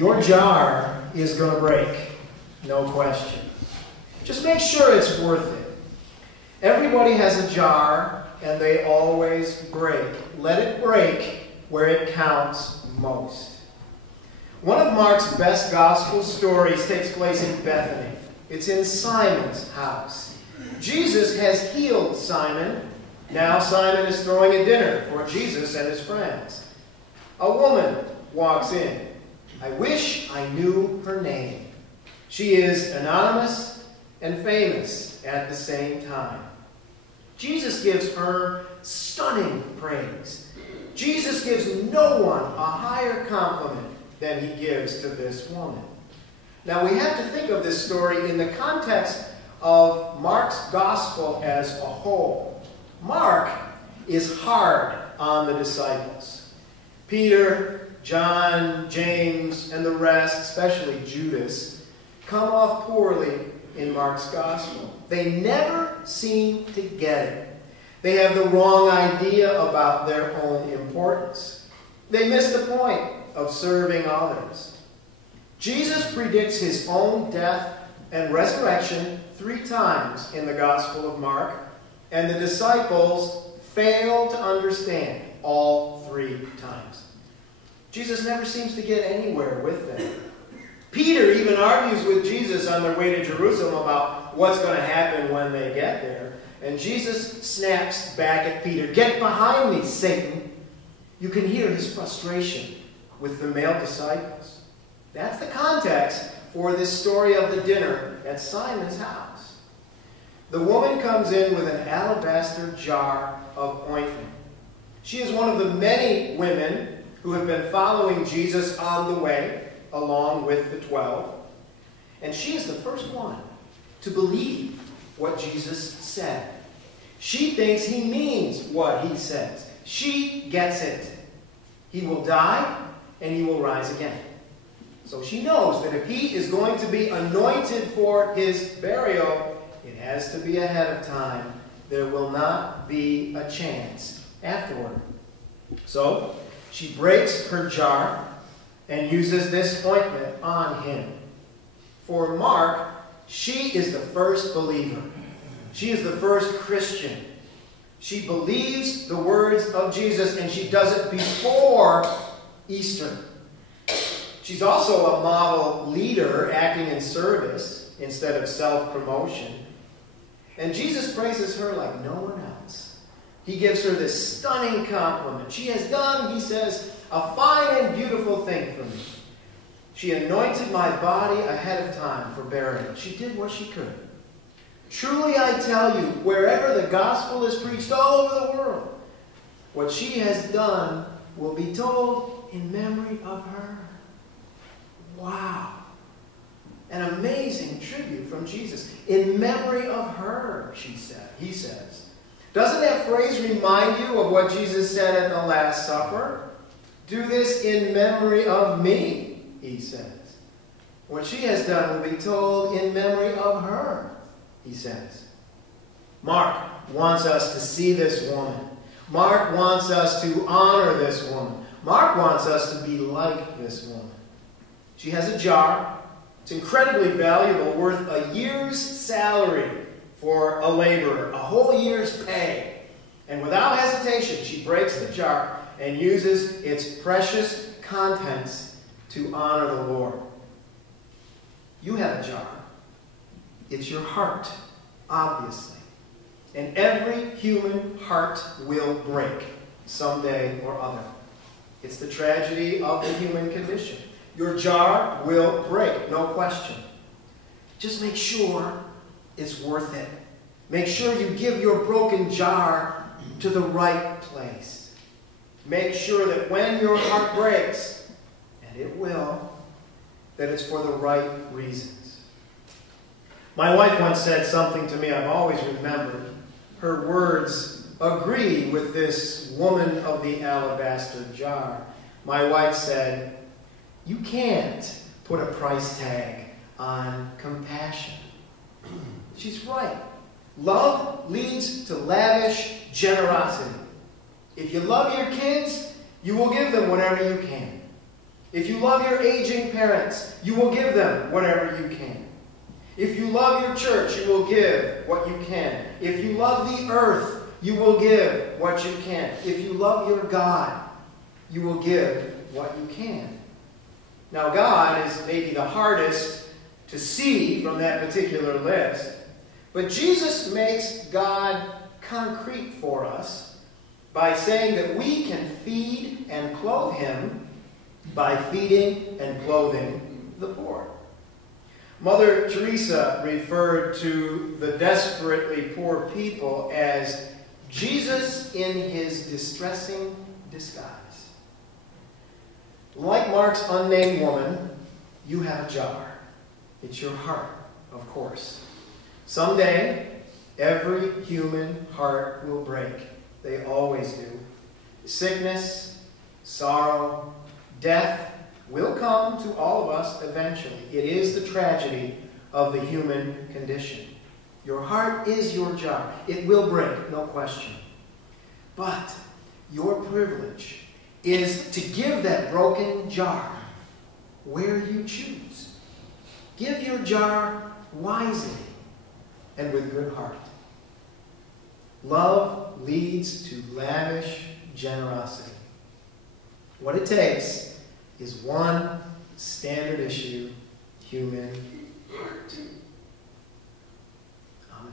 Your jar is going to break, no question. Just make sure it's worth it. Everybody has a jar, and they always break. Let it break where it counts most. One of Mark's best gospel stories takes place in Bethany. It's in Simon's house. Jesus has healed Simon. Now Simon is throwing a dinner for Jesus and his friends. A woman walks in. I wish I knew her name. She is anonymous and famous at the same time. Jesus gives her stunning praise. Jesus gives no one a higher compliment than he gives to this woman. Now we have to think of this story in the context of Mark's gospel as a whole. Mark is hard on the disciples. Peter, John, James, and the rest, especially Judas, come off poorly in Mark's gospel. They never seem to get it. They have the wrong idea about their own importance. They miss the point of serving others. Jesus predicts his own death and resurrection 3 times in the Gospel of Mark, and the disciples fail to understand all 3 times. Jesus never seems to get anywhere with them. Peter even argues with Jesus on their way to Jerusalem about what's going to happen when they get there. And Jesus snaps back at Peter, "Get behind me, Satan." You can hear his frustration with the male disciples. That's the context for this story of the dinner at Simon's house. The woman comes in with an alabaster jar of ointment. She is one of the many women who have been following Jesus on the way, along with the 12. And she is the first one to believe what Jesus said. She thinks he means what he says. She gets it. He will die and he will rise again. So she knows that if he is going to be anointed for his burial, it has to be ahead of time. There will not be a chance afterward. So she breaks her jar and uses this ointment on him. For Mark, she is the first believer. She is the first Christian. She believes the words of Jesus, and she does it before Easter. She's also a model leader, acting in service instead of self-promotion. And Jesus praises her like no one else. He gives her this stunning compliment. She has done, he says, a fine and beautiful thing for me. She anointed my body ahead of time for burial. She did what she could. Truly I tell you, wherever the gospel is preached all over the world, what she has done will be told in memory of her. Wow. An amazing tribute from Jesus. In memory of her, he says. Doesn't that phrase remind you of what Jesus said at the Last Supper? Do this in memory of me, he says. What she has done will be told in memory of her, he says. Mark wants us to see this woman. Mark wants us to honor this woman. Mark wants us to be like this woman. She has a jar. It's incredibly valuable, worth a year's salary for a laborer, a whole year's pay. And without hesitation, she breaks the jar and uses its precious contents to honor the Lord. You have a jar. It's your heart, obviously. And every human heart will break someday or other. It's the tragedy of the human condition. Your jar will break, no question. Just make sure it's worth it. Make sure you give your broken jar to the right place. Make sure that when your heart breaks, and it will, that it's for the right reasons. My wife once said something to me I've always remembered. Her words agree with this woman of the alabaster jar. My wife said, "You can't put a price tag on compassion." She's right. Love leads to lavish generosity. If you love your kids, you will give them whatever you can. If you love your aging parents, you will give them whatever you can. If you love your church, you will give what you can. If you love the earth, you will give what you can. If you love your God, you will give what you can. Now, God is maybe the hardest to see from that particular list, but Jesus makes God concrete for us by saying that we can feed and clothe him by feeding and clothing the poor. Mother Teresa referred to the desperately poor people as Jesus in his distressing disguise. Like Mark's unnamed woman, you have a jar. It's your heart, of course. Someday, every human heart will break. They always do. Sickness, sorrow, death will come to all of us eventually. It is the tragedy of the human condition. Your heart is your jar. It will break, no question. But your privilege is to give that broken jar where you choose. Give your jar wisely and with good heart. Love leads to lavish generosity. What it takes is one standard issue human heart. Amen.